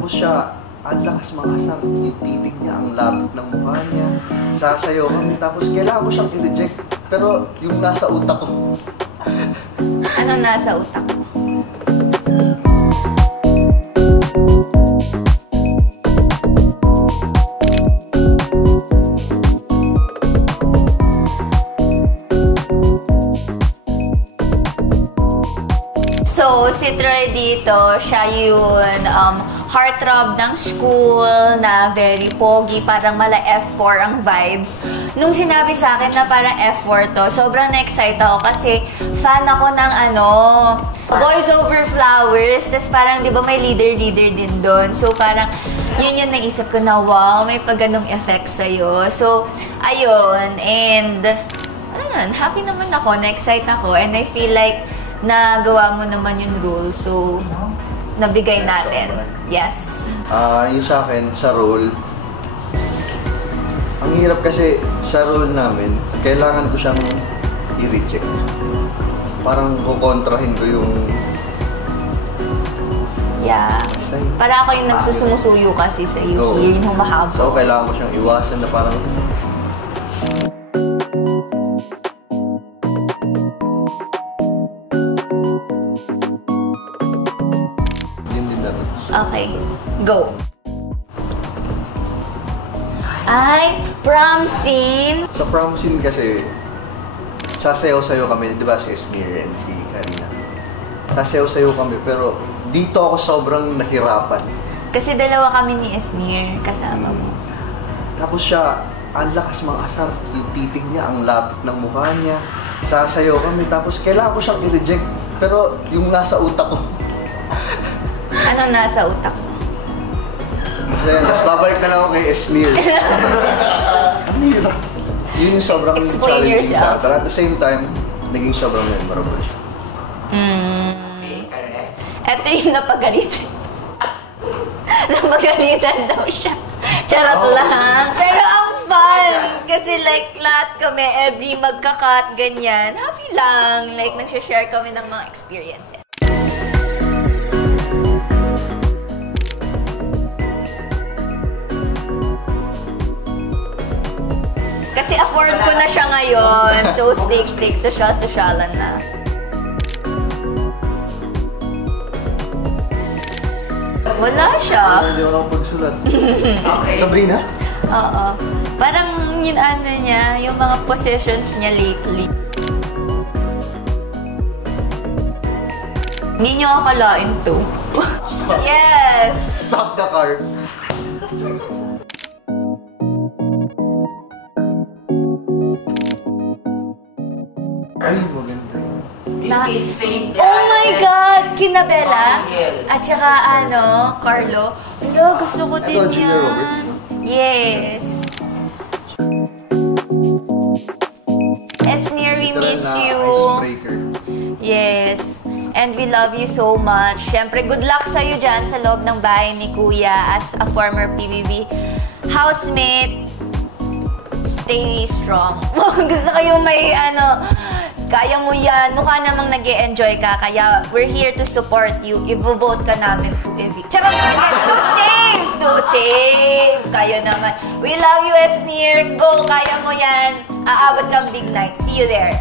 Tapos siya, ang lakas makasar. Yung titig niya, ang lapit ng mukha niya. Sasayaw kami. Tapos kailangan ko siyang i-reject. Pero yung nasa utak ko. Ano nasa utak mo? So, si Troy dito, siya yun, heartthrob ng school na very pogi, parang mala F4 ang vibes. Nung sinabi sa akin na parang F4 to, sobrang na-excite ako kasi fan ako ng Boys Over Flowers. Tapos parang, di ba, may leader din doon. So, parang, yun yung naisip ko na, wow, may pag ganong effect sa'yo. So, ayun. And, ayun, happy naman ako, na-excite ako. And I feel like, nagawa mo naman yung role, so nabigay natin. Yes. Yung sa akin, sa role, ang hirap kasi sa role namin, kailangan ko siyang i-reject. Parang kukontrahin ko yung... Yeah. Para ako yung nagsusumusuyo kasi sa iyo. Yun yung mahaba. So, kailangan ko siyang iwasan na parang... Okay, go. Ay, prom scene. Sa prom scene kasi, sasayaw-sayaw kami, di ba si Esnir and si Karina. Sasayaw-sayaw kami, pero dito ako sobrang nahirapan. Kasi dalawa kami ni Esnir kasama mo. Tapos siya, ang lakas makasar. Yung titig niya, ang lapit ng mukha niya. Sasayaw kami, tapos kailangan ko siyang i-reject. Pero yung nasa utak ko. Ano nasa utak mo? Tapos babalik na lang ako kay Esnir. Ang hirap. Yun yung sobrang challenging sa atin. But at the same time, naging sobrang memorable siya. Ito yung napagalitan. Napagalitan daw siya. Charot lang. Pero ang fun. Kasi like, lahat kami, every magka-cut, ganyan. Happy lang. Like, nagsha-share kami ng mga experiences. Kasi afford ko na siya ngayon. So, steak, social-socialan na. Wala siya. Hindi ko lang pagsulat. Okay. Sabrina? Oo. Parang yun niya, yung mga possessions niya lately. Hindi niyo akalain to. Stop. Yes! Stop the car. Ay, maganda yun. Oh my God! Kina Bella. At saka Carlo. Hello, gusto ko din yan. Julia Roberts. Yes. Esnir, we miss you. Yes. And we love you so much. Siyempre, good luck sa'yo dyan sa loob ng bahay ni Kuya as a former PBB housemate. Stay strong. Gusto ko yung may kaya mo yan. Mukha namang nag-e-enjoy ka. Kaya we're here to support you. I-vote ka namin to evict. Charot! Do save! Do save! Kayo naman. We love you, Esnir. Go! Kaya mo yan. Aabot kang big night. See you there.